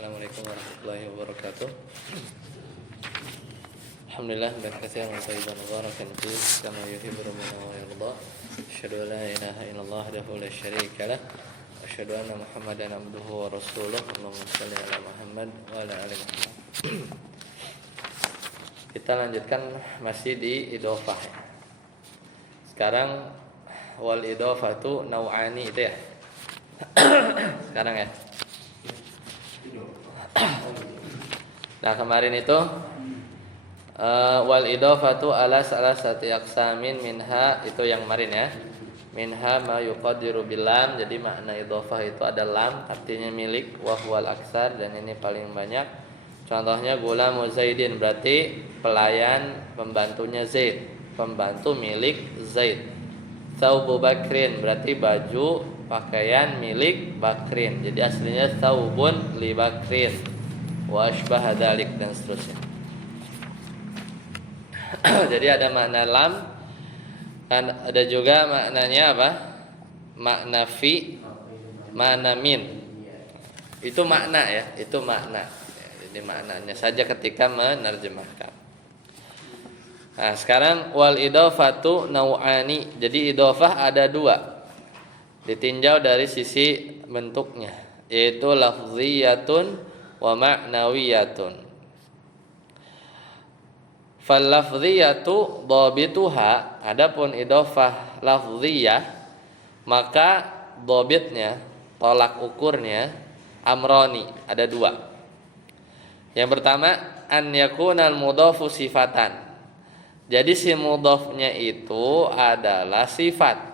Assalamualaikum warahmatullahi wabarakatuh. Alhamdulillah dan katsiran wa thayyiban mubarakan fihi kama yuhibbu rabbuna wa yarda. Asyhadu an la ilaha illallah wahdahu la syarika lah. Asyhadu anna Muhammadan abduhu wa rasuluh. Allahumma shalli ala Muhammad wa ala ali Muhammad. Kita lanjutkan masih di idhofah. Sekarang wal idhofatu nau'ani itu ya. Sekarang ya. Nah kemarin itu wal idhofatu ala salasati aqsamin minha itu yang kemarin ya. Minha ma yuqaddiru bil lam. Jadi makna idhofah itu ada lam artinya milik wa huwal aksar dan ini paling banyak. Contohnya gulamu Zaidin berarti pelayan pembantunya Zaid, pembantu milik Zaid. Thawbu Bakrin berarti baju pakaian milik Bakrin. Jadi aslinya thawbun li Bakrin wa asbah dzalik dan seterusnya. Jadi ada makna lam dan ada juga maknanya apa? Makna fi, makna min. Itu makna ya, itu makna. Jadi maknanya saja ketika menerjemahkan. Nah, sekarang wal idhofatu nau'ani. Jadi idhofah ada dua. Ditinjau dari sisi bentuknya, yaitu lafziyatun wa ma'nawiyatun. Fal lafziyatu dhabituha, adapun idhofah lafziyah maka dhabitnya, tolak ukurnya amroni, ada dua. Yang pertama an yakunal mudhafu sifatan. Jadi si mudhafnya itu adalah sifat.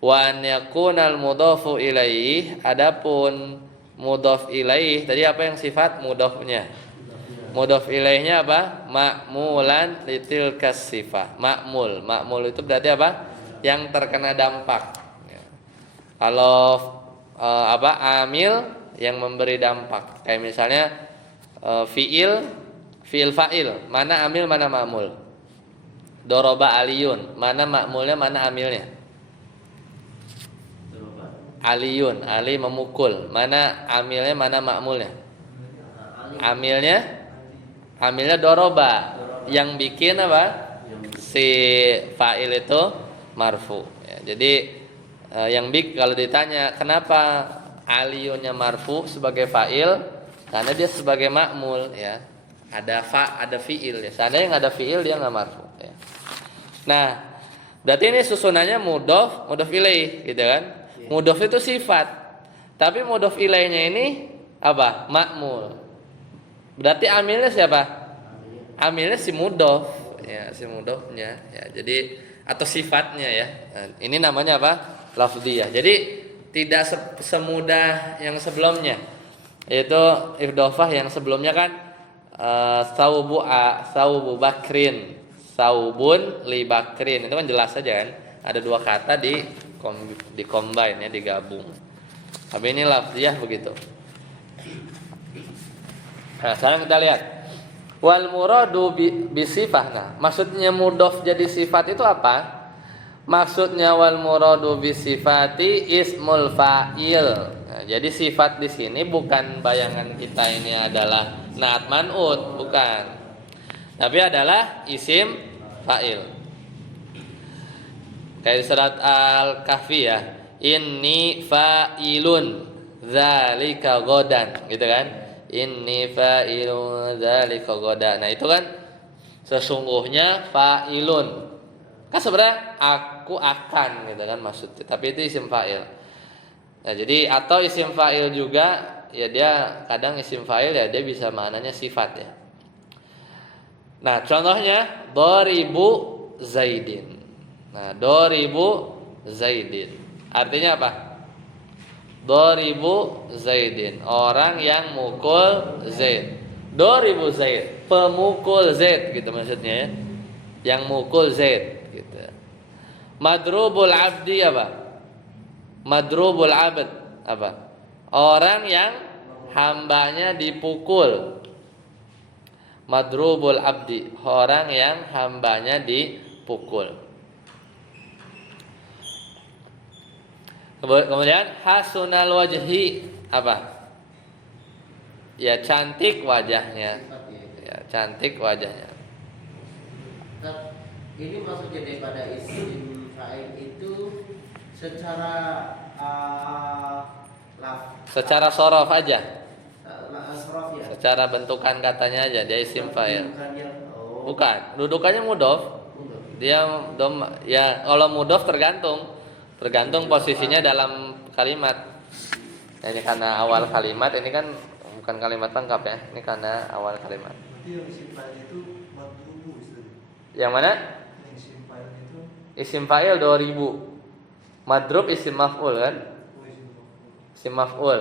Wa an yakunal mudhafu ilaih, adapun mudhaf ilaih tadi apa yang sifat mudhafnya? Mudhaf ilaihnya apa? Ma'mulan litilkas sifah. Ma'mul. Ma'mul itu berarti apa? Yang terkena dampak. Kalau amil yang memberi dampak. Kayak misalnya fiil fa'il. Mana amil, mana ma'mul? Doroba aliyun. Mana ma'mulnya, mana amilnya? Aliyun, Ali memukul. Mana amilnya, mana ma'mulnya? Amilnya doroba. Yang bikin apa? Si fa'il itu marfu. Ya, jadi kalau ditanya kenapa aliyunnya marfu sebagai fa'il, karena dia sebagai ma'mul ya. Ada fi'il ya. Seandainya yang ada fi'il dia enggak marfu ya. Nah, berarti ini susunannya mudhof ilaih gitu kan? Mudhof itu sifat. Tapi mudhof ilaihnya ini apa? Ma'mul. Berarti amilnya siapa? Amilnya si mudhof ya, si mudhofnya ya. Jadi atau sifatnya ya. Nah, ini namanya apa? Lafdhiyah. Jadi tidak semudah yang sebelumnya. Yaitu idhofah yang sebelumnya kan saubu Bakrin, saubun li Bakrin. Itu kan jelas saja kan. Ada dua kata di combine ya, digabung. Tapi ini lafziyah begitu. Nah, sekarang kita lihat wal muradu bisifah. Nah, maksudnya mudhof jadi sifat itu apa? Maksudnya wal muradu bisifati ismul fa'il. Nah, jadi sifat di sini bukan bayangan kita ini adalah naat man'ut, bukan. Tapi adalah isim fa'il. Kayak surat Al-Kahfi ya. Inni fa'ilun dzalika godan, gitu kan? Inni fa'ilun dzalika godan. Nah, itu kan sesungguhnya fa'ilun. Kan sebenarnya aku akan gitu kan maksudnya. Tapi itu isim fa'il. Nah, jadi atau isim fa'il juga ya, dia kadang isim fa'il ya dia bisa maknanya sifat ya. Nah, contohnya doribu Zaidin. Nah, doribu Zaidin artinya apa? Doribu Zaidin, orang yang mukul Zaid. Doribu Zaid, pemukul Zaid gitu maksudnya ya. Yang mukul Zaid gitu. Madrubul abdi apa? Madrubul abd apa? Orang yang hambanya dipukul. Madrubul abdi, orang yang hambanya dipukul. Kemudian hasunal wajhi apa? ya cantik wajahnya. Sifat ya. Ya, cantik wajahnya. Nah, ini maksudnya daripada isim fa'il itu secara Secara sorof aja. asraf ya. Secara bentukan katanya aja dia isim fa'il. Oh. Bukan, dudukannya mudhof. Dia dom ya kalau mudhof tergantung posisinya dalam kalimat. Nah, ini karena awal kalimat, ini kan bukan kalimat lengkap ya. Ini karena awal kalimat. Berarti yang isim fa'il itu madrubu istilahnya. Yang mana? Yang isim fa'il itu Isim fa'il 2000. Madrub isim maf'ul kan? isim maf'ul. Isim maf'ul.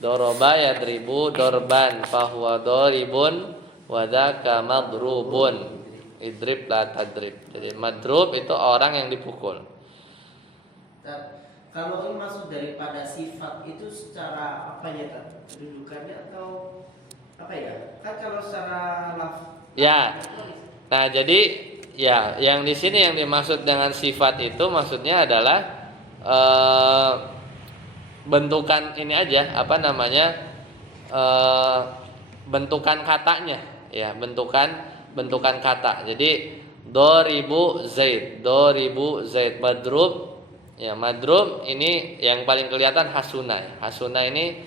Doroba yadribu dorban fahuwa doribun wadaka madrubun. Idrib la tadrib. Jadi madrub itu orang yang dipukul. Dan kalau ini maksud daripada sifat itu secara apa ya, kedudukannya atau apa ya? Kan kalau secara Ya. Nah, jadi ya yang di sini yang dimaksud dengan sifat itu maksudnya adalah bentukan ini aja, apa namanya? Bentukan katanya, ya, bentukan kata. Jadi doribu zaid madrub. Ya, madrub ini yang paling kelihatan hasuna. Hasuna ini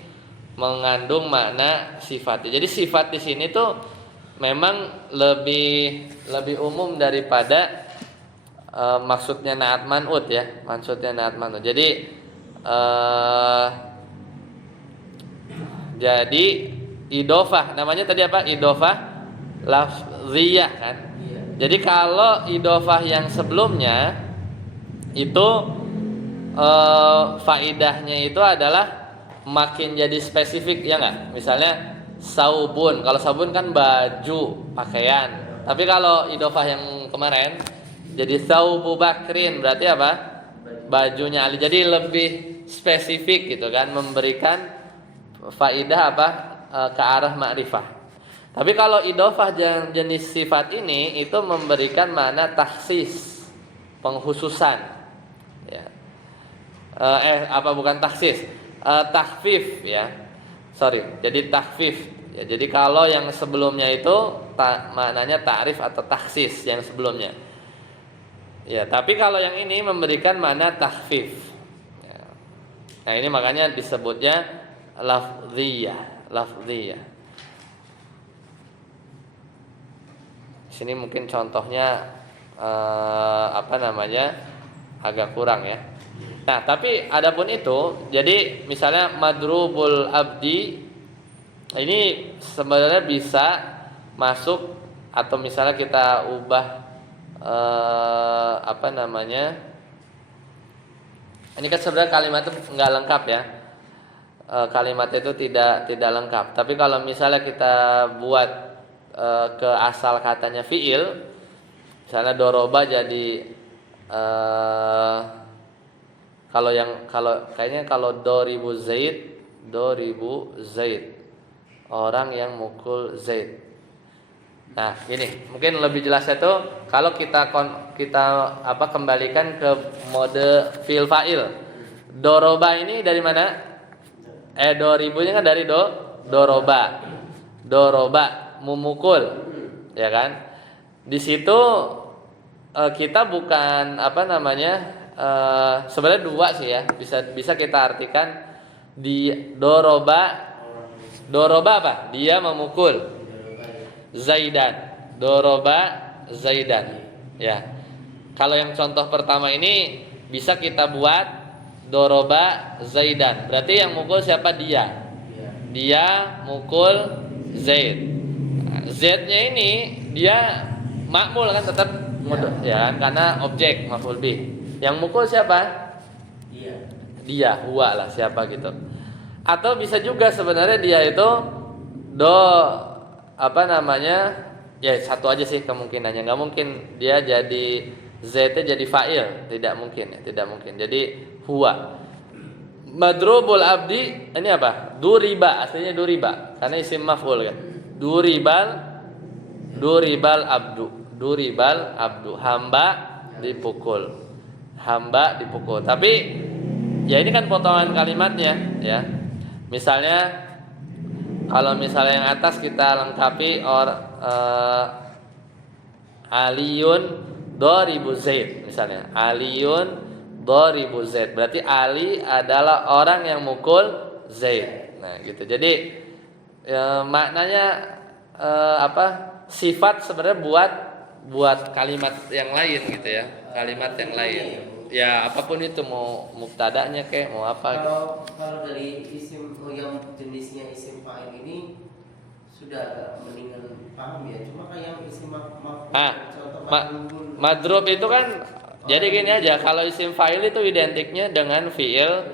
mengandung makna sifat. Jadi sifat di sini tuh memang lebih umum daripada maksudnya naat man'ut ya. Maksudnya naat man'ut. Jadi idofah namanya tadi apa? Idofah lafziyah kan. Jadi kalau idofah yang sebelumnya itu faidahnya itu adalah makin jadi spesifik ya nggak? Misalnya saubun, kalau saubun kan baju pakaian. Tapi kalau idofah yang kemarin jadi saubu bakrin berarti apa? Bajunya Ali. Jadi lebih spesifik gitu kan, memberikan faidah apa? Ke arah ma'rifah. Tapi kalau idofah jenis sifat ini itu memberikan makna taksis, penghususan. Ya. Bukan taksis, takhfif ya. Sorry, jadi takhfif. Ya, jadi kalau yang sebelumnya itu maknanya ta'rif atau taksis yang sebelumnya. Ya, tapi kalau yang ini memberikan makna takhfif. Ya. Nah, ini makanya disebutnya lafziyah. Sini mungkin contohnya agak kurang ya. Nah, tapi adapun itu, jadi misalnya madrubul abdi ini sebenarnya bisa masuk atau misalnya kita ubah ini kan sebenarnya kalimat itu nggak lengkap ya. Kalimat itu tidak lengkap. Tapi kalau misalnya kita buat ke asal katanya fiil, misalnya doroba jadi kalau doribu zaid orang yang mukul zaid. Nah, gini, mungkin lebih jelasnya tuh kalau kita kembalikan ke mode fiil fa'il. Doroba ini dari mana? Doribunya kan dari doroba. Doroba memukul, ya kan? Di situ kita bukan sebenarnya dua sih ya, bisa kita artikan di doroba apa? Dia memukul Zaidan. Doroba Zaidan. Ya. Kalau yang contoh pertama ini bisa kita buat doroba Zaidan. Berarti yang mukul siapa? Dia. Dia mukul Zaid. Nah, Z-nya ini dia makmul kan, tetap ya kan, karena objek maf'ul bih. Yang mukul siapa? Dia, huwa lah siapa gitu. Atau bisa juga sebenarnya dia itu ya satu aja sih kemungkinannya. Enggak mungkin dia jadi Z-nya jadi fa'il, tidak mungkin. Jadi huwa. Madrubul abdi ini apa? Duriba, aslinya duriba karena isim maf'ul kan. Duribal abdu, hamba dipukul. Tapi ya ini kan potongan kalimatnya ya. Misalnya Kalau misalnya yang atas kita lengkapi Aliyun doribu Zaid misalnya. Aliyun doribu Zaid. Berarti Ali adalah orang yang mukul Zaid. Nah, gitu. Jadi maknanya apa? Sifat sebenarnya buat kalimat yang lain gitu ya. Kalimat yang lain. Ya, apapun itu mau mubtada'nya kayak mau apa gitu. Kalau dari isim yang jenisnya isim fa'il ini sudah agak mendingan paham ya. Cuma kayak isim maf'ul contoh Madrub itu kan jadi gini aja, kalau isim fa'il itu identiknya dengan fiil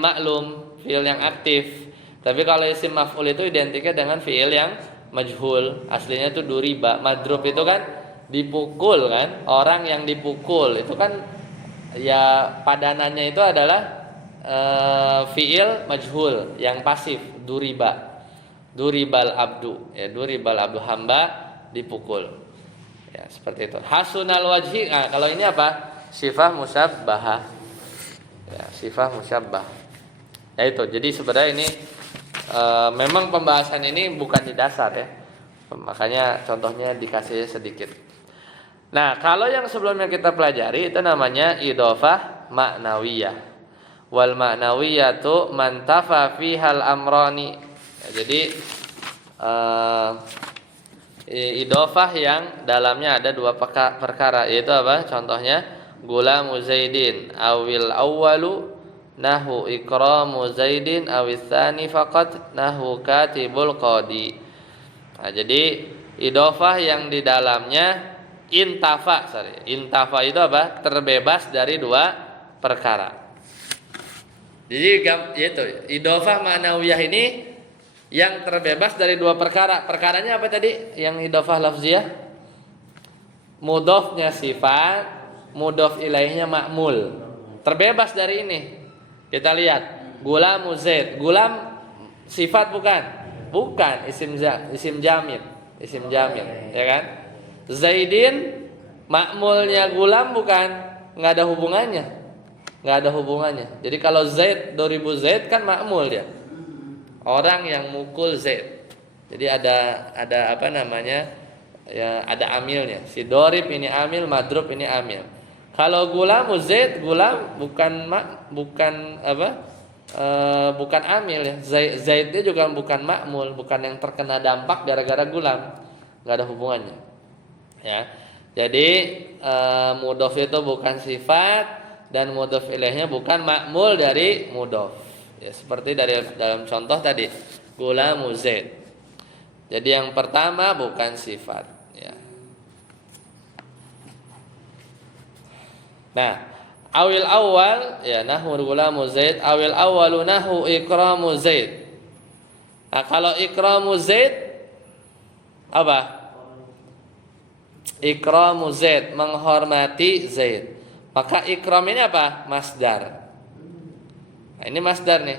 maklum, fiil yang aktif. Tapi kalau isim maf'ul itu identiknya dengan fiil yang majhul. Aslinya itu duriba. Madrub itu kan dipukul kan, orang yang dipukul itu kan ya padanannya itu adalah fiil majhul yang pasif, duribal abdu ya, duribal abdu, hamba dipukul ya, seperti itu. Hasunal wajhi, nah, kalau ini apa? Sifah musyabbahah ya, sifah musyabbah ya itu. Jadi sebenarnya ini memang pembahasan ini bukan di dasar ya, makanya contohnya dikasih sedikit. Nah, kalau yang sebelumnya kita pelajari itu namanya idhofah ma'nawiyah. Wal ma'nawiyatu man tafa fihal amrani. Ya, jadi idhofah yang dalamnya ada dua perkara, yaitu apa? Contohnya gulamu Zaidin awil awwalu nahu ikramu Zaidin awis tsani faqat nahu katibul qadi. Nah, jadi idhofah yang di dalamnya intafa itu apa? Terbebas dari dua perkara. Jadi yaitu idhofah ma'nawiyah ini yang terbebas dari dua perkara. Perkaranya apa tadi? Yang idhofah lafziyah, mudhofnya sifat, mudhof ilaihnya ma'mul. Terbebas dari ini. Kita lihat, gulamu Zaid. Gulam sifat bukan? Bukan, isim jamid, ya kan? Zaidin makmulnya gulam bukan, nggak ada hubungannya. Jadi kalau Zaid doribu Zaid kan makmul dia, orang yang mukul Zaid. Jadi ada apa namanya ya, ada amilnya. Si dorib ini amil, madrub ini amil. Kalau gulamu Zaid, gulam bukan amil ya. Zaidnya juga bukan makmul, bukan yang terkena dampak gara-gara gulam, nggak ada hubungannya. Ya, jadi mudhof itu bukan sifat dan mudhof ilaihnya bukan makmul dari mudhof. Ya, seperti dalam contoh tadi, gulamu Zaid. Jadi yang pertama bukan sifat. Ya. Nah, awil awal ya nahu gulamu Zaid, awil awalu nahu ikramu Zaid. Nah, kalau ikramu Zaid apa? Ikramu Zaid, menghormati Zaid. Maka ikram ini apa? Masdar. Nah, ini masdar nih.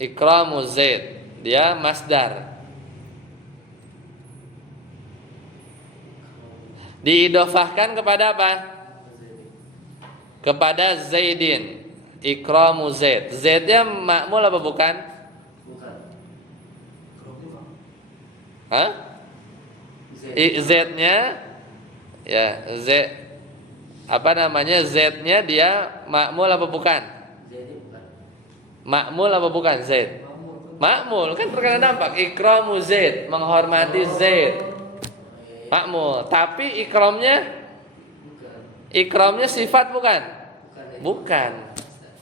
Ikramu Zaid, dia masdar. Diidhofahkan kepada apa? Kepada Zaidin. Ikramu Zaid. Zaidnya makmul apa bukan? Bukan. Hah? Z-nya ya, Z apa namanya? Z-nya dia makmul apa bukan? Makmul apa bukan Z? Makmul kan terkena dampak. Ikramu Zaid, menghormati Zaid. Makmul, tapi ikramnya sifat bukan? Bukan.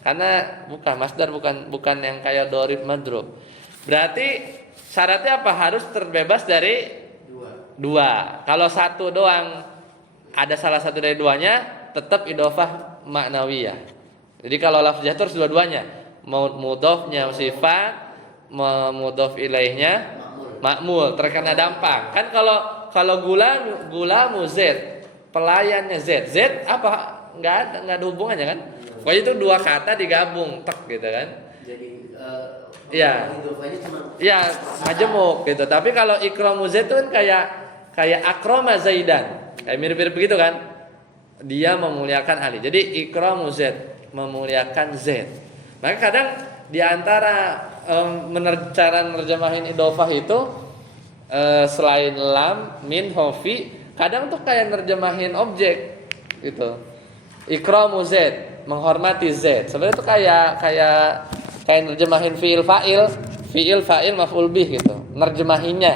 Karena bukan masdar, bukan yang kayak dorib madrub. Berarti syaratnya apa? Harus terbebas dari dua. Kalau satu doang, ada salah satu dari duanya, tetap idhofah ma'nawiyah. Jadi kalau lafziyah terus dua-duanya, mudhofnya sifat, mudhof ilaihnya makmul, terkena dampak. Kan kalau gulamu Zaid, pelayannya Zaid apa? Nggak ada hubungannya kan? Pokoknya itu dua kata digabung, tek gitu kan? Jadi ya majemuk gitu. Tapi kalau ikramu Zaid itu kan kayak akrama Zaidan, kayak mirip-mirip begitu kan? Dia memuliakan Ali. Jadi ikramu Zaid, memuliakan Zaid. Maka kadang di antara cara nerjemahin idofah itu selain lam, min, hofi, kadang tuh kayak nerjemahin objek gitu. Ikramu Z, menghormati Z. Sebenarnya itu kayak nerjemahin fiil fa'il maf'ul bih gitu. Nerjemahinnya.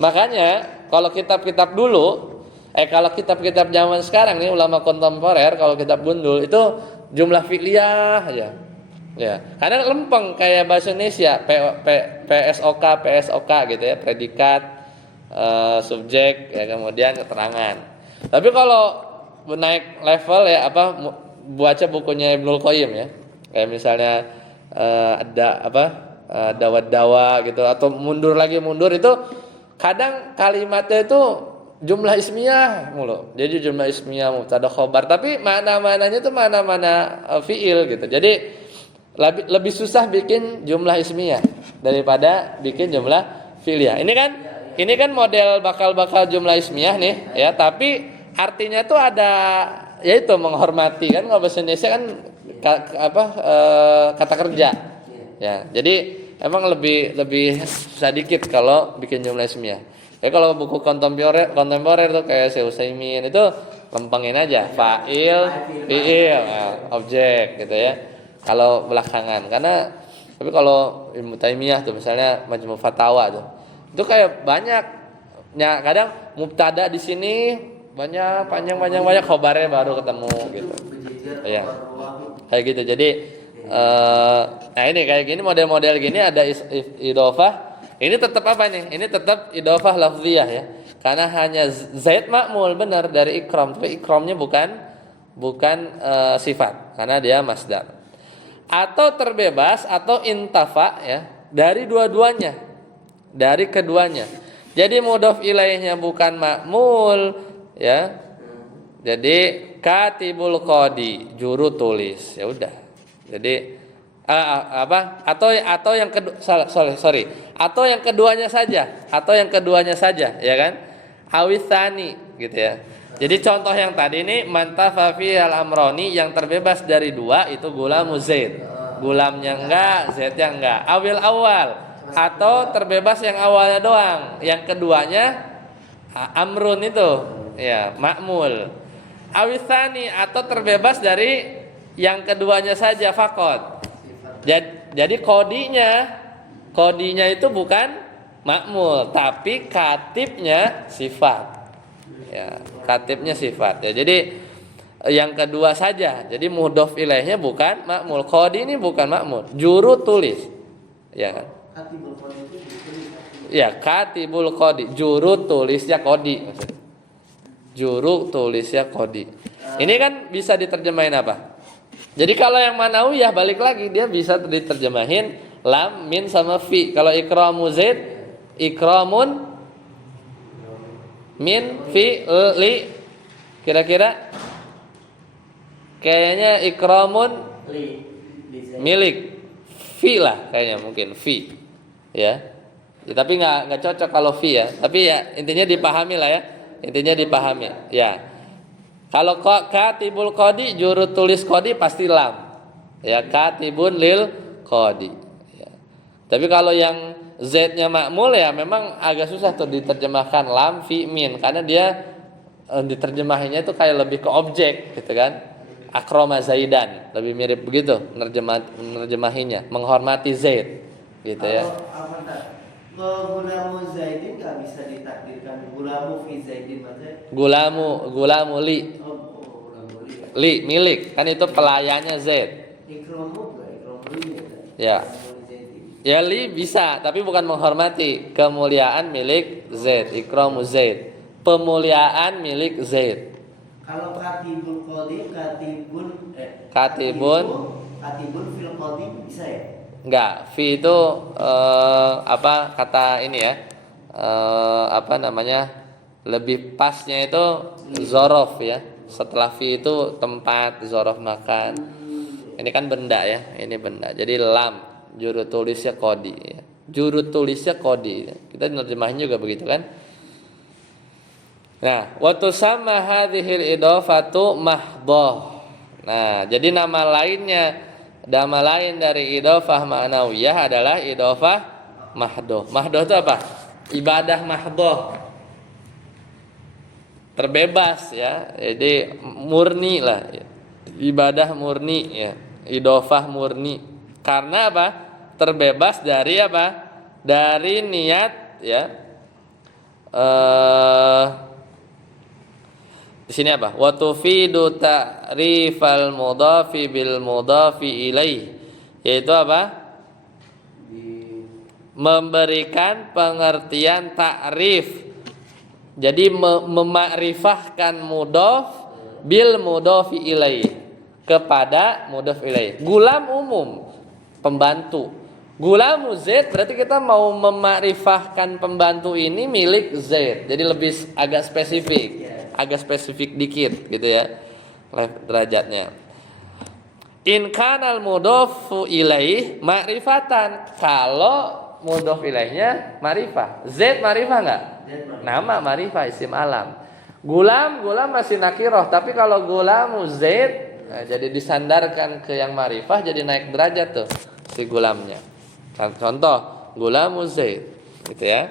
Makanya kalau kitab-kitab dulu, kalau kitab-kitab zaman sekarang nih ulama kontemporer, kalau kitab gundul itu jumlah fi'liyah aja. Ya, karena lempeng kayak bahasa Indonesia, PSOK gitu ya, predikat, subjek, ya kemudian keterangan. Tapi kalau naik level ya baca bukunya Ibnul Qayyim ya. Kayak misalnya ada dawa gitu atau mundur itu kadang kalimatnya itu jumlah ismiyah mulu. Jadi jumlah ismiyah mubtada khobar, tapi mana-mananya itu mana-mana fiil gitu. Jadi lebih susah bikin jumlah ismiyah daripada bikin jumlah fi'liyah. Ini kan model bakal jumlah ismiyah nih ya, tapi artinya tuh ada yaitu menghormati kan, kalau bahasa Indonesia kan kata kerja. Ya, jadi emang lebih susah dikit kalau bikin jumlah ismiyah. Ya kalau buku kontemporer tuh kayak Syekh Utsaimin itu lempengin aja fa'il, fi'il, objek gitu ya. Kalau belakangan, tapi kalau Ibnu Taimiyah tuh misalnya Majmu' Fatawa tuh, itu kayak banyaknya, kadang mubtada di sini banyak panjang khobarnya baru ketemu gitu. Ya, kayak gitu. Jadi, nah ini kayak gini model-model gini ada idofah. Ini tetap apa nih? Ini tetap idofah lafziyah ya, karena hanya zaid ma'mul benar dari ikram, tapi ikramnya bukan sifat, karena dia masdar. Atau terbebas atau intafa ya dari dua-duanya, dari keduanya. Jadi mudhof ilaihnya bukan ma'mul ya. Jadi katibul qadi, juru tulis. Ya udah. Jadi atau yang kedua sorry. Atau yang keduanya saja, ya kan? Awitsani gitu ya. Jadi contoh yang tadi ini mantafa fi al-amroni, yang terbebas dari dua itu gulamu zaid. Gulamnya enggak, zaidnya enggak. Awil awal atau terbebas yang awalnya doang, yang keduanya amrun itu ya ma'mul. Awitsani atau terbebas dari yang keduanya saja faqat. Jadi kodinya itu bukan ma'mul, tapi katibnya sifat. Ya, katibnya sifat. Ya, jadi yang kedua saja. Jadi mudhof ilaihnya bukan ma'mul. Qadi ini bukan ma'mul, juru tulis. Ya kan? Katibul qadi itu ya, katibul qadi, juru tulisnya qadi maksudnya. Juru tulisnya qadi. Ini kan bisa diterjemahin apa? Jadi kalau yang manawiyah balik lagi dia bisa diterjemahin lam, min sama fi. Kalau ikramu zaid, ikramun min fi li, kira-kira kayaknya ikramun milik fi lah kayaknya, mungkin fi ya, tapi nggak cocok kalau fi ya, tapi ya intinya dipahami lah ya, intinya dipahami ya. Kalau katibul qadi, juru tulis qadi pasti lam ya, katibun lil qadi ya. Tapi kalau yang Z-nya ma'mul ya memang agak susah tuh diterjemahkan lam fi min, karena dia diterjemahinnya itu kayak lebih ke objek gitu kan. Akroma Zaidan, lebih mirip begitu nerjemahinya, menghormati Zaid gitu ya. Gulamu Zaidin nggak bisa ditakdirkan gulamu fi Zaidin maksudnya. Gulamu li. Gulamu li. Li milik, kan itu pelayannya Zaid. Ikramu li ya. Ya li bisa, tapi bukan menghormati. Kemuliaan milik Zaid, ikramu Zaid. Pemuliaan milik Zaid. Kalau katibul qadi, katibun fil qadi bisa ya? Enggak, fi itu kata ini ya. Lebih pasnya itu zorof ya. Setelah fi itu tempat, zorof makan. Ini kan benda ya, ini benda. Jadi lam, juru tulisnya qadi ya. Juru tulisnya qadi. Kita nerjemahin juga begitu kan? Nah, wa tusamma hadhil idhafatu mahdhah. Nah, jadi nama lainnya Nama lain dari idhofah ma'nawiyah adalah idhofah mahdoh. Mahdoh itu apa? Ibadah mahdoh, terbebas ya. Jadi murni lah, ibadah murni ya, idhofah murni. Karena apa? Terbebas dari apa? Dari niat ya. Di sini apa? Wa tufidu ta'rifal mudhafi bil mudhafi ilaih. Yaitu apa? Memberikan pengertian ta'rif. Jadi memakrifahkan mudhaf bil mudhafi ilaih, kepada mudhaf ilaih. Gulam umum, pembantu. Gulam Zaid berarti kita mau memakrifahkan pembantu ini milik Zaid. Jadi lebih agak spesifik dikit gitu ya derajatnya. In kanal mudhafu ilaih ma'rifatan, kalau mudhaf ilaihnya ma'rifah. Zaid ma'rifah enggak? Nama ma'rifah, isim alam. Gulam masih nakiroh, tapi kalau gulam Zaid jadi disandarkan ke yang ma'rifah, jadi naik derajat tuh si gulamnya. Contoh gulam Zaid gitu ya.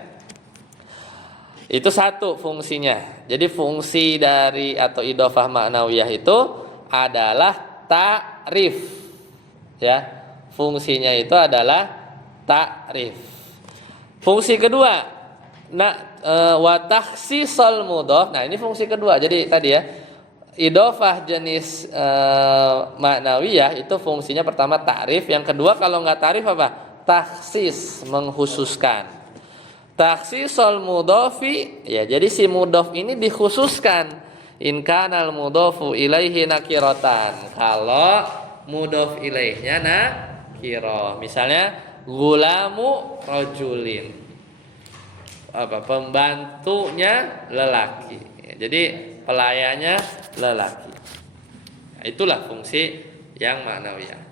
Itu satu fungsinya. Jadi fungsi dari atau idhofah ma'nawiyah itu adalah ta'rif ya. Fungsinya itu adalah ta'rif. Fungsi kedua, wa takhsisal mudhaf. Nah, ini fungsi kedua. Jadi tadi ya, idhofah jenis ma'nawiyah itu fungsinya pertama ta'rif, yang kedua kalau enggak ta'rif apa? Takhsis, mengkhususkan. Takhsisal mudhafi ya, jadi si mudhaf ini dikhususkan. In kanal mudhafu ilaihi nakiratan, kalau mudhaf ilaihnya nakirah. Misalnya gulamu rajulin, apa, pembantunya lelaki. Jadi pelayannya lelaki. Nah, itulah fungsi yang ma'nawiyah.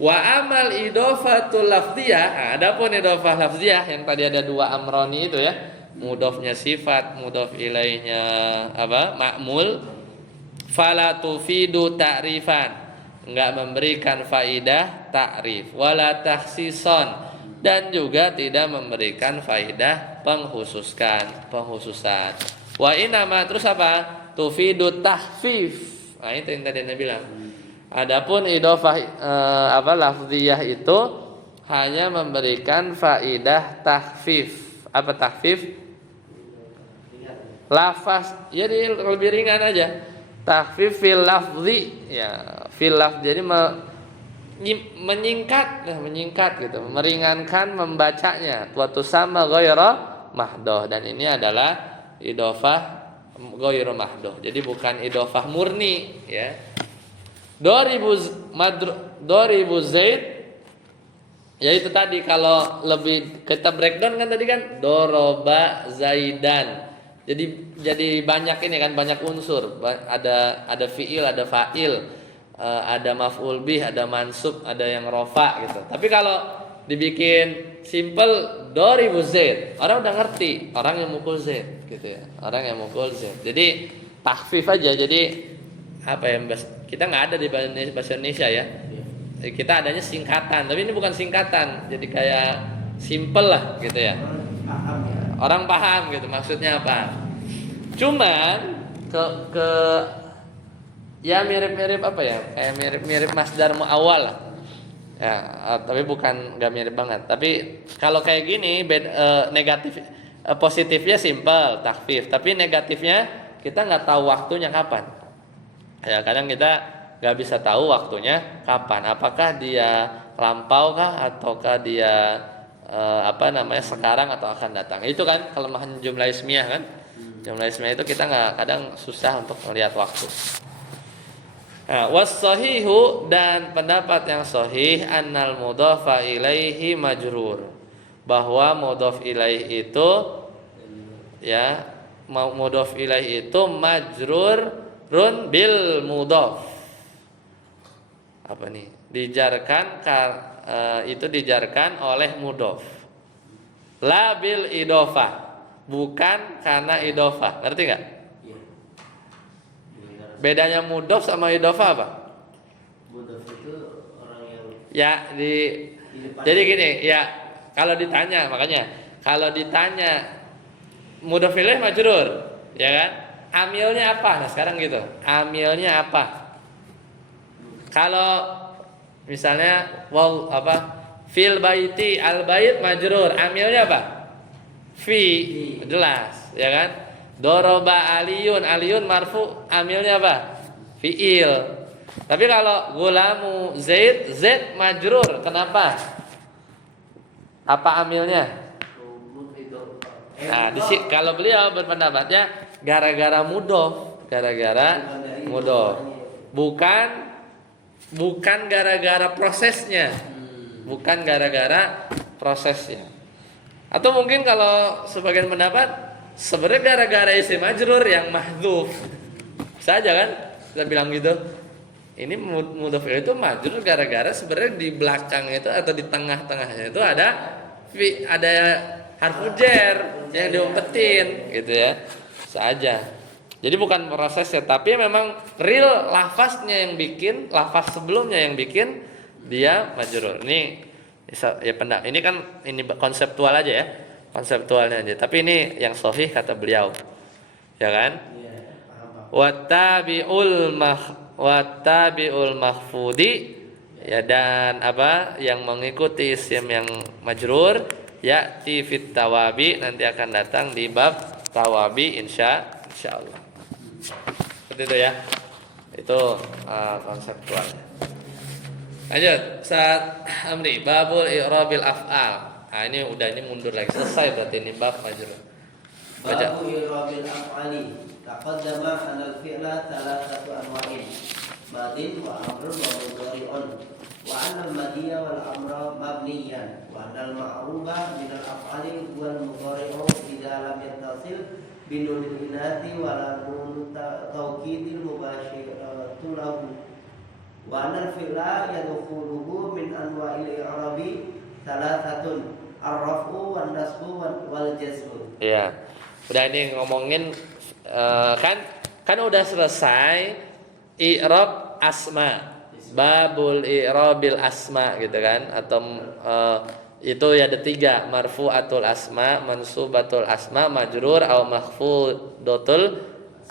Wa amal idhofatul lafziyah. Nah, adapun idhofah lafziyah yang tadi ada dua amroni itu ya, mudhofnya sifat, mudhof ilaihnya apa? Ma'mul. Fala tufidu ta'rifan, enggak memberikan faidah ta'rif, wala takhsisan, dan juga tidak memberikan faidah penghususan. Wa inama, terus apa? Tufidu tahfif. Nah, itu yang tadi Anda bilang. Adapun idhofah lafziyah itu hanya memberikan faidah tahfif. Apa tahfif? Lafaz, jadi lebih ringan aja. Tahfif fil lafzi ya, fil lafzi, jadi menyingkat gitu, meringankan membacanya. Wa tusamma ghairu mahdoh, dan ini adalah idhofah ghairu mahdoh. Jadi bukan idhofah murni ya. Doribu Zaid, ya itu tadi, kalau lebih kita breakdown kan tadi kan doroba Zaidan. Jadi banyak ini kan, banyak unsur. Ada fiil, ada fa'il, ada maf'ul bih, ada mansub, ada yang rofa gitu. Tapi kalau dibikin simple doribu Zaid, orang udah ngerti, orang yang mukul Zaid gitu ya. Orang yang mukul Zaid. Jadi tahfif aja. Jadi apa ya, kita nggak ada di bahasa Indonesia ya. Kita adanya singkatan, tapi ini bukan singkatan, jadi kayak simple lah gitu ya. Orang paham gitu maksudnya apa. Cuman ya mirip-mirip apa ya, kayak mirip-mirip masdar muawwal lah. Ya, tapi bukan, nggak mirip banget. Tapi kalau kayak gini negatif, positifnya simple takhfif, tapi negatifnya kita nggak tahu waktunya kapan. Ya, kadang kita nggak bisa tahu waktunya kapan. Apakah dia lampau kah, ataukah dia sekarang atau akan datang. Itu kan kelemahan jumlah ismiyah kan. Jumlah ismiyah itu kita kadang susah untuk melihat waktu. Nah, was-sahihu, dan pendapat yang sahih, annal mudhafa ilaihi majrur, bahwa mudhaf ilaih itu ya, mudhaf ilaih itu majrurun bil mudhaf. Apa nih? Itu dijarkan oleh mudhaf. La bil idhofah, bukan karena idhofah. Ngerti enggak? Bedanya mudhaf sama idhofah apa? Mudhaf itu orang yang Ya depan. jadi gini ya, kalau ditanya makanya kalau ditanya mudhof ilaih majrur, ya kan? Amilnya apa? Nah, sekarang gitu. Amilnya apa? Kalau misalnya fil baiti al bait majrur, amilnya apa? Fi, jelas, ya kan? Doroba aliyun, aliyun marfu, amilnya apa? Fiil. Tapi kalau gulamu zaid, zaid majrur, kenapa? Apa amilnya? Nah, kalau beliau berpendapatnya gara-gara mudhof, bukan gara-gara prosesnya. Bukan gara-gara prosesnya. Atau mungkin kalau sebagian pendapat sebenarnya gara-gara isim majrur yang mahdhuf. Bisa aja kan? Kita bilang gitu. Ini mudhof itu majrur gara-gara sebenarnya di belakang itu atau di tengah-tengahnya itu ada harfu jar yang diumpetin gitu ya. Saja. Jadi bukan prosesnya, tapi memang real lafaznya yang bikin, lafaz sebelumnya yang bikin dia majrur. Ini ya ini kan ini konseptual aja ya. Konseptualnya aja. Tapi ini yang sahih kata beliau. Ya kan? Iya, paham. Wattabi'ul mahfudi, ya, dan apa yang mengikuti isim yang majrur ya'ti fit tawabi, nanti akan datang di bab tawabi insyaallah. Seperti itu ya. Itu konseptualnya. Lanjut, saat Amri babul i'rabil af'al. Nah, ini mundur lagi, selesai berarti ini bab majrur. Baca. Babu i'rabil af'ali. Taqaddama anal fi'la thalathatu anwa'in. Madin wa amrun wa mudhari'un. Wa anal madiyya wal amra mabniyan. Wa anal ma'ruba min al af'ali wal mudhari'u idza lam yattasil binunil inati wa la nun tawkidil mubashiratu lahu. Wa anal fi'la yadkhuluhu min anwa'il i'rabi thalathatun ar-raf'u wan nasbu wal jazmu. Iya. Udah ini ngomongin kan udah selesai i'rab asma. Babul i'rabil asma gitu kan, atau itu ya ada 3, marfu'atul asma, mansubatul asma, majrur atau makhfudatul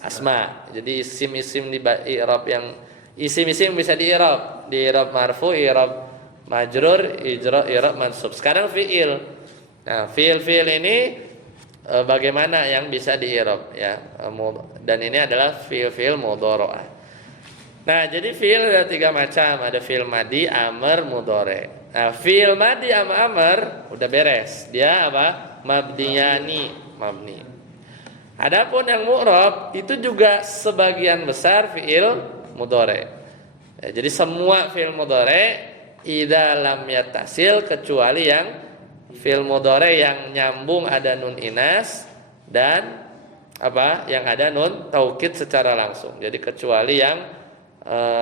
asma. Jadi isim-isim di i'rab yang isim-isim bisa di-i'rab marfu, i'rab majrur, i'rab mansub. Sekarang fi'il. Nah, fi'il ini bagaimana yang bisa di-i'rab ya. Dan ini adalah fi'il mudhari'ah. Nah, jadi fi'il ada 3 macam, ada fi'il madi, amr, mudhari'. Nah, fi'il madi sama amr udah beres. Dia apa? Mabni. Adapun yang mu'rab itu juga sebagian besar fi'il mudhari'. Ya, jadi semua fi'il mudhari' idza lam yattasil, kecuali yang fi'il mudhari' yang nyambung ada nun inas dan apa? Yang ada nun taukid secara langsung. Jadi kecuali yang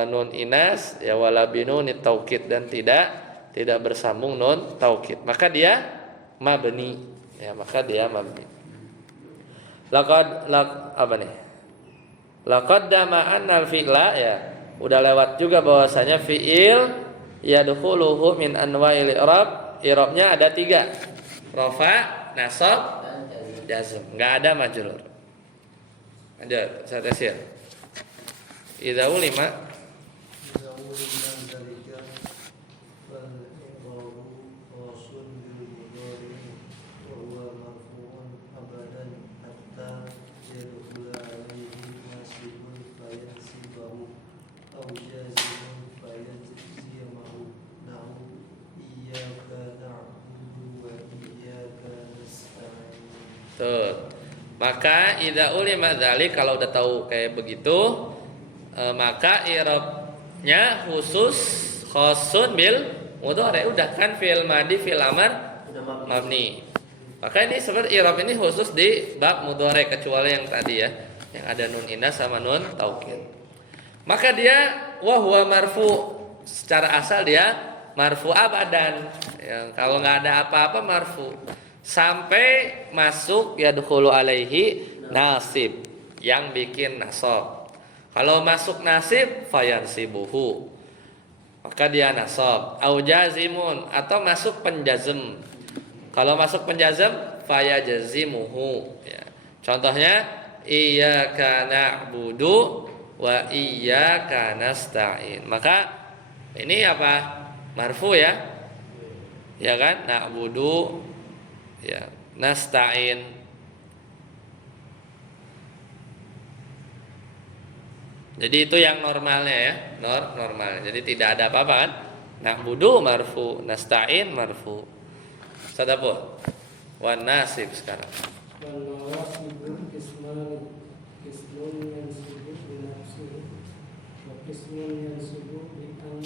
nun inas ya wala binunit taukid dan tidak bersambung nun taukid, maka dia mabni ya, laqad dama annal fi'la ya, udah lewat juga bahwasanya fi'il yadkhuluhu min anwa'il i'rabnya ada 3, rafa, nasab, jazm, enggak ada majrur. Lanjut, saya tafsir. Idza ulima zalika fal i'rabu khasun bil mudhari wa huwa marfu'un abadan hatta yadkhula alayhi nasibun fayansibahu aw jazimun fayanzimahu nahu iyyaka na'budu wa iyyaka nasta'in. tuh. Maka idza ulima dzalik, kalau udah tahu kayak begitu, maka i'rabnya khusus khosun bil mudhari. Udah kan fi'il madi, fi'il amr mabni. Maka ini seperti i'rab ini khusus di bab mudhari, kecuali yang tadi ya, yang ada nun inas sama nun taukid. Maka dia wa huwa marfu, secara asal dia marfu abadan. Yang kalau nggak ada apa-apa marfu sampai masuk yadkhulu alaihi nasib, yang bikin nasab. Kalau masuk nasib fayansibuhu, maka dia nasab. Au jazimun, atau masuk penjazm. Kalau masuk penjazm fayajazimuhu ya. Contohnya iyyaka na'budu wa iyyaka nasta'in. Maka ini apa? Marfu ya. Ya kan? Na'budu ya, nasta'in. Jadi itu yang normalnya ya, normal. Jadi tidak ada apa-apa kan? Na'budu marfu, nasta'in marfu. Sadapun. Wan nasib sekarang. والنواصب قسمان قسم ينصب بنفسه وقسم ينصب بأن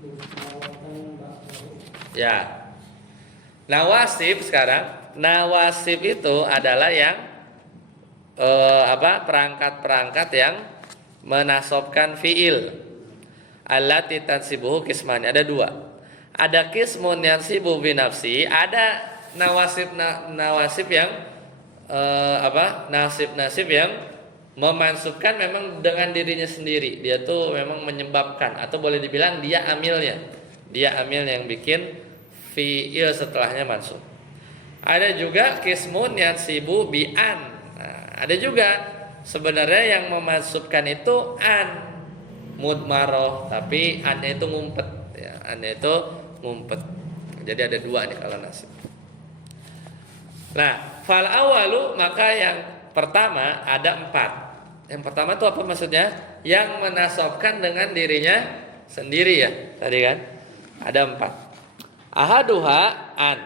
مفترضا بعده. Ya. Nawasib sekarang. Nawasib itu adalah yang perangkat-perangkat yang menasobkan fiil. Allati tansibuhu kismani, ada dua. Ada kismun yansibu binafsi, ada nawasib yang nasib yang memansubkan memang dengan dirinya sendiri. Dia tuh memang menyebabkan, atau boleh dibilang dia amilnya. Dia amilnya yang bikin fiil setelahnya mansub. Ada juga kismun yansibu bi an. Nah, ada juga sebenarnya yang memansubkan itu an mudmaroh, tapi annya itu ngumpet ya, annya itu ngumpet. Jadi ada dua nih kalau nasib. Nah, fal awalu, maka yang pertama ada 4. Yang pertama itu apa maksudnya? Yang menasobkan dengan dirinya sendiri ya, tadi kan? Ada 4. Ahaduha an.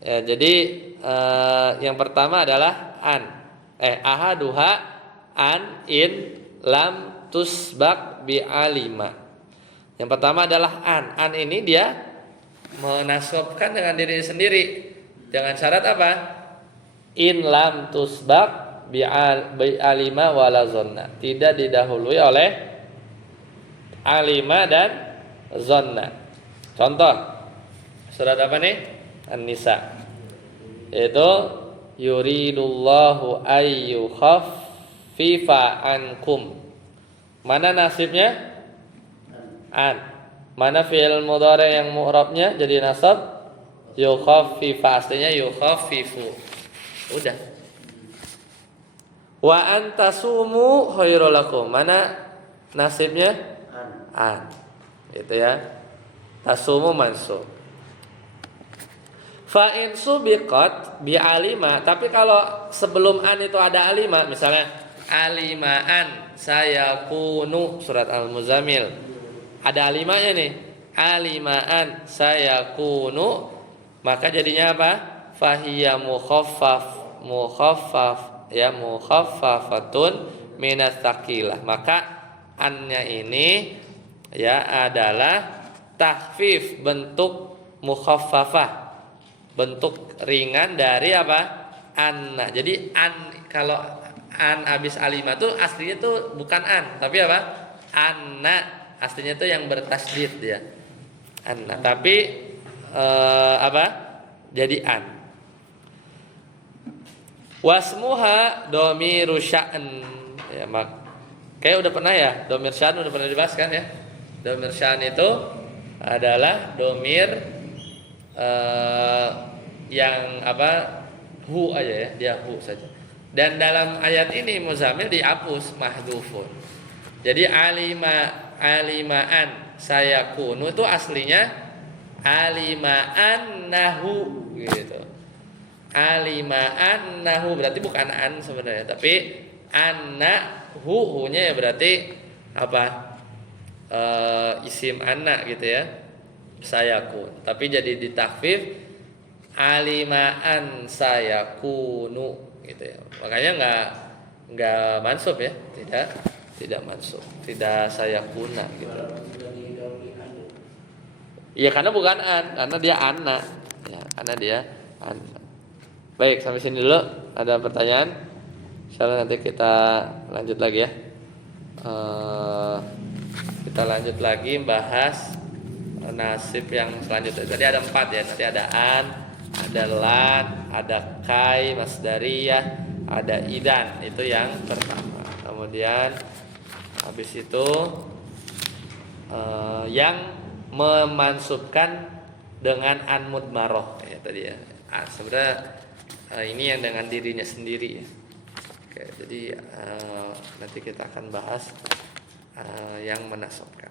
Ya, jadi yang pertama adalah an. Ahaduha an in lam tusbak bi alima. Yang pertama adalah an. An ini dia menasobkan dengan dirinya sendiri. Dengan syarat apa? In lam tusbak bi alima wala zonna. Tidak didahului oleh alima dan zonna. Contoh surat apa nih? An-Nisa. Yaitu yuridullahu ayyukhaffifa ankum. Mana nasibnya? An. Mana fi'il mudhari yang mu'rabnya jadi nasab? Yukhaffifa, aslinya yukhaffifu. Udah. Wa antasumu khairul lakum. Mana nasibnya? An. Gitu ya. Tasumu mansub. Fa in subiqat bi alima, tapi kalau sebelum an itu ada alima, misalnya alimaan sayakunu, surat Al-Muzammil. Ada alimanya nih. Alimaan sayakunu, maka jadinya apa? Fahiya mukhaffafatun minas taqilah. Maka annya ini ya adalah takhfif, bentuk mukhaffafah, bentuk ringan dari apa? Anna. Jadi an, kalau an abis alima tuh aslinya tuh bukan an, tapi apa? Anna. Aslinya tuh yang bertasdid ya. Anna. Tapi jadi an. Wasmuha domiru sya'n. Ya, kayak udah pernah ya, domir sya'n udah pernah dibahas kan ya. Domir sya'n itu adalah domir yang hu aja ya, dia hu saja. Dan dalam ayat ini Muzammil dihapus mahdhufun. Jadi alimaan sayakunu itu aslinya alimaan nahu gitu. Alimaan nahu berarti bukan an sebenarnya, tapi anna hu-nya ya berarti apa? Isim anna gitu ya. Sayakun. Tapi jadi ditakfif alimaan sayakunu gitu ya. Makanya enggak mansub ya, tidak mansub, tidak sayakuna gitu. Iya karena bukan an, karena dia anna. Ya, karena dia anna. Baik, sampai sini dulu. Ada pertanyaan? Insyaallah nanti kita lanjut lagi ya. Kita lanjut lagi bahas nasib yang selanjutnya. Tadi ada 4 ya. Nanti ada an, ada lan, ada kai, masdariyah, ada idan. Itu yang pertama. Kemudian habis itu yang memansubkan dengan an mudmaroh ya tadi ya. Sebenarnya ini yang dengan dirinya sendiri ya. Oke, jadi nanti kita akan bahas yang menasabkan.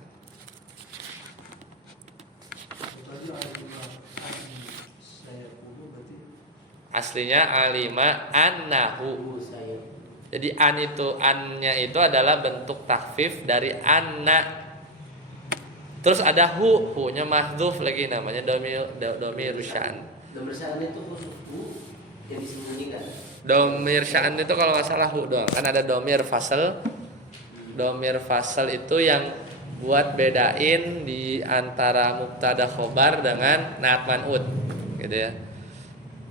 Aslinya alima annahu. Jadi an itu annya itu adalah bentuk takhfif dari anna. Terus ada hu-nya mahdzuf lagi namanya domir sya'an. Domir sya'an itu khusus hu yang disembunyikan. Domir sya'an itu kalau nggak salah hu doang. Kan ada domir fasal. Domir fasal itu yang buat bedain di antara mubtada khobar dengan naat man'ut gitu ya.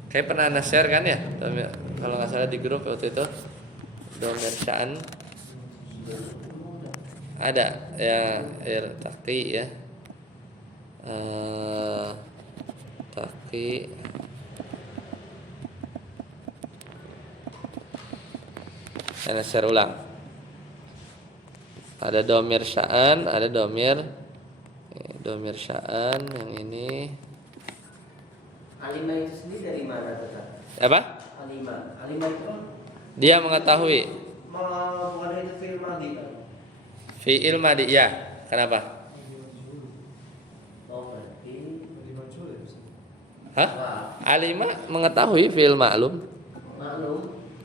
Kayak pernah share kan ya? Kalau nggak salah di grup waktu itu. Domir sya'an ada ya irtaqi ya taqi saya share ulang. Ada domir sya'an, ada domir sya'an yang ini. Alima itu sendiri dari mana tetap? Apa? Alima itu Dia mengetahui. bukan itu fi'il madhi kan? Fi'il madhi ya. Kenapa? Oh berarti Hah? Alima mengetahui fi'il ma'lum.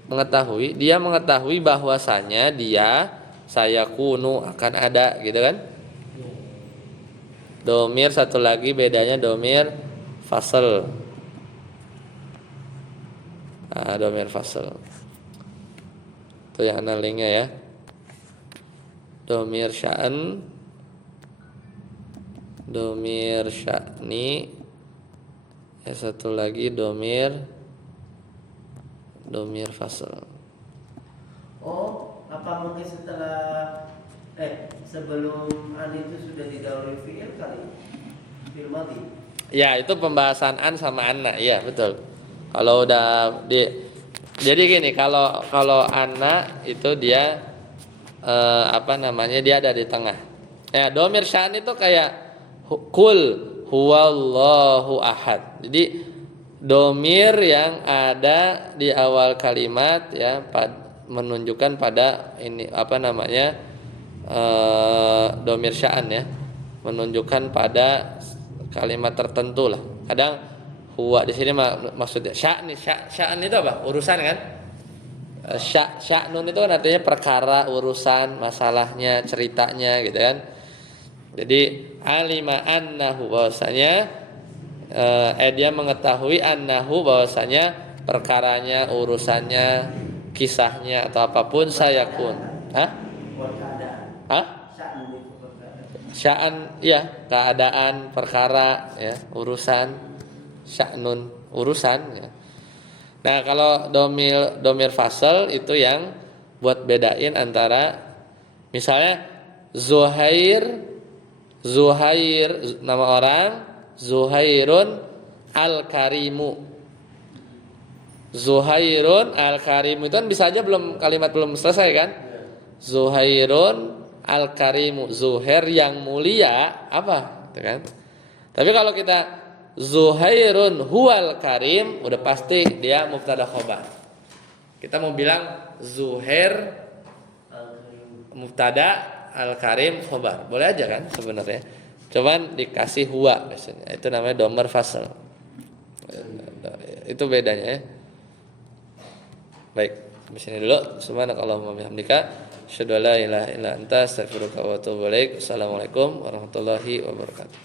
Mengetahui, dia mengetahui bahwasanya dia sayakunu akan ada gitu kan? Domir satu lagi bedanya domir fasal. Domir fasal. Itu yang analingnya ya. Domir sya'an, domir sya'ni, yang satu lagi domir fasal. Oh, apa mungkin setelah sebelum an itu sudah didahului fi'il kali? Fi'il madhi. Ya, itu pembahasan an sama anna. Iya, betul. Kalau udah jadi gini, kalau anna itu dia dia ada di tengah. Ya, domir sya'an itu kayak kul huwallahu ahad. Jadi domir yang ada di awal kalimat ya menunjukkan pada ini domir sya'an ya, menunjukkan pada kalimat tertentu lah. Kadang huwa di sini maksudnya sya'an itu apa? Urusan kan? Sya'nun itu kan artinya perkara, urusan, masalahnya, ceritanya gitu kan. Jadi alima annahu bahwasanya dia mengetahui annahu bahwasanya perkaranya, urusannya, kisahnya atau apapun sayakun. Sya'an ya, keadaan, perkara ya, urusan, sya'nun, urusan ya. Nah, kalau domir fasal itu yang buat bedain antara misalnya Zuhair nama orang, Zuhairun al-Karimu. Zuhairun al-Karimu itu kan bisa aja kalimat belum selesai kan? Zuhairun al-Karimu, Zuhair yang mulia apa? Gitu kan? Tapi kalau kita Zuhairun huwal karim, udah pasti dia mubtada khobar. Kita mau bilang Zuhair mubtada, al-karim khobar. Boleh aja kan sebenarnya. Cuman dikasih huwa biasanya. Itu namanya domir fasal. Itu bedanya ya. Baik, sampai sini dulu. Subhanakallahumma wa bihamdika, asyhadu an la ilaha illa anta, astaghfiruka wa atubu ilaik. Assalamualaikum warahmatullahi wabarakatuh.